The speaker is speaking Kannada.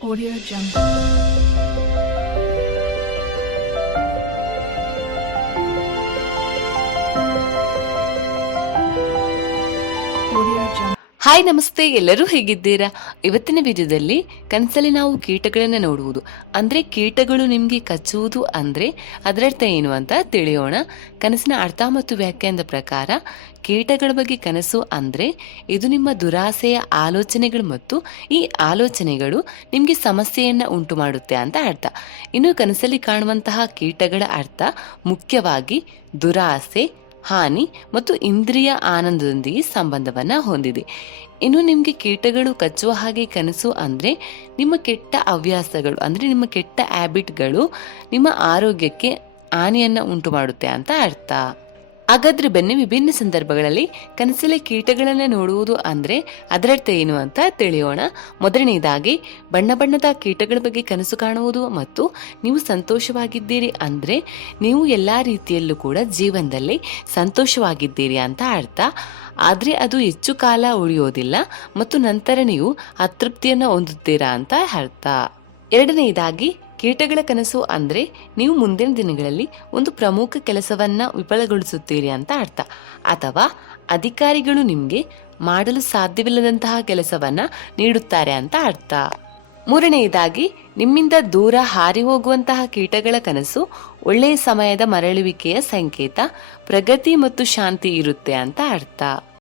Audio Jungle. ಹಾಯ್, ನಮಸ್ತೆ. ಎಲ್ಲರೂ ಹೇಗಿದ್ದೀರಾ? ಇವತ್ತಿನ ವಿಡಿಯೋದಲ್ಲಿ ಕನಸಲ್ಲಿ ನಾವು ಕೀಟಗಳನ್ನು ನೋಡುವುದು. ಅಂದ್ರೆ ಕೀಟಗಳು ನಿಮಗೆ ಕಚ್ಚುವುದು ಅಂದ್ರೆ ಅದರರ್ಥ ಏನು ಅಂತ ತಿಳಿಯೋಣ. ಕನಸಿನ ಅರ್ಥ ಮತ್ತು ವ್ಯಾಖ್ಯಾನದ ಪ್ರಕಾರ ಕೀಟಗಳ ಬಗ್ಗೆ ಕನಸು ಅಂದ್ರೆ ಇದು ನಿಮ್ಮ ದುರಾಸೆಯ ಆಲೋಚನೆಗಳು ಮತ್ತು ಈ ಆಲೋಚನೆಗಳು ನಿಮಗೆ ಸಮಸ್ಯೆಯನ್ನು ಉಂಟು ಮಾಡುತ್ತೆ ಅಂತ ಅರ್ಥ. ಇನ್ನು ಕನಸಲ್ಲಿ ಕಾಣುವಂತಹ ಕೀಟಗಳ ಅರ್ಥ ಮುಖ್ಯವಾಗಿ ದುರಾಸೆ ಹಾನಿ ಮತ್ತು ಇಂದ್ರಿಯ ಆನಂದದೊಂದಿಗೆ ಸಂಬಂಧವನ್ನ ಹೊಂದಿದೆ. ಇನ್ನು ನಿಮಗೆ ಕೀಟಗಳು ಕಚ್ಚುವ ಹಾಗೆ ಕನಸು ಅಂದ್ರೆ ನಿಮ್ಮ ಕೆಟ್ಟ ಹವ್ಯಾಸಗಳು ಅಂದ್ರೆ ನಿಮ್ಮ ಕೆಟ್ಟ ಹ್ಯಾಬಿಟ್ಗಳು ನಿಮ್ಮ ಆರೋಗ್ಯಕ್ಕೆ ಹಾನಿಯನ್ನ ಉಂಟು ಮಾಡುತ್ತೆ ಅಂತ ಅರ್ಥ. ಹಾಗಾದ್ರೆ ಬನ್ನಿ ವಿಭಿನ್ನ ಸಂದರ್ಭಗಳಲ್ಲಿ ಕನಸಲ್ಲಿ ಕೀಟಗಳನ್ನ ನೋಡುವುದು ಅಂದ್ರೆ ಅದರರ್ಥ ಏನು ಅಂತ ತಿಳಿಯೋಣ. ಮೊದಲನೇದಾಗಿ, ಬಣ್ಣ ಬಣ್ಣದ ಕೀಟಗಳ ಬಗ್ಗೆ ಕನಸು ಕಾಣುವುದು ಮತ್ತು ನೀವು ಸಂತೋಷವಾಗಿದ್ದೀರಿ ಅಂದ್ರೆ ನೀವು ಎಲ್ಲಾ ರೀತಿಯಲ್ಲೂ ಕೂಡ ಜೀವನದಲ್ಲಿ ಸಂತೋಷವಾಗಿದ್ದೀರಿ ಅಂತ ಅರ್ಥ. ಆದ್ರೆ ಅದು ಹೆಚ್ಚು ಕಾಲ ಉಳಿಯೋದಿಲ್ಲ ಮತ್ತು ನಂತರ ನೀವು ಅತೃಪ್ತಿಯನ್ನು ಹೊಂದುತ್ತೀರಾ ಅಂತ ಅರ್ಥ. ಎರಡನೆಯದಾಗಿ ಕೀಟಗಳ ಕನಸು ಅಂದ್ರೆ ನೀವು ಮುಂದಿನ ದಿನಗಳಲ್ಲಿ ಒಂದು ಪ್ರಮುಖ ಕೆಲಸವನ್ನ ವಿಫಲಗೊಳಿಸುತ್ತೀರಿ ಅಂತ ಅರ್ಥ. ಅಥವಾ ಅಧಿಕಾರಿಗಳು ನಿಮಗೆ ಮಾಡಲು ಸಾಧ್ಯವಿಲ್ಲದಂತಹ ಕೆಲಸವನ್ನ ನೀಡುತ್ತಾರೆ ಅಂತ ಅರ್ಥ. ಮೂರನೆಯದಾಗಿ, ನಿಮ್ಮಿಂದ ದೂರ ಹಾರಿ ಹೋಗುವಂತಹ ಕೀಟಗಳ ಕನಸು ಒಳ್ಳೆಯ ಸಮಯದ ಮರಳುವಿಕೆಯ ಸಂಕೇತ, ಪ್ರಗತಿ ಮತ್ತು ಶಾಂತಿ ಇರುತ್ತೆ ಅಂತ ಅರ್ಥ.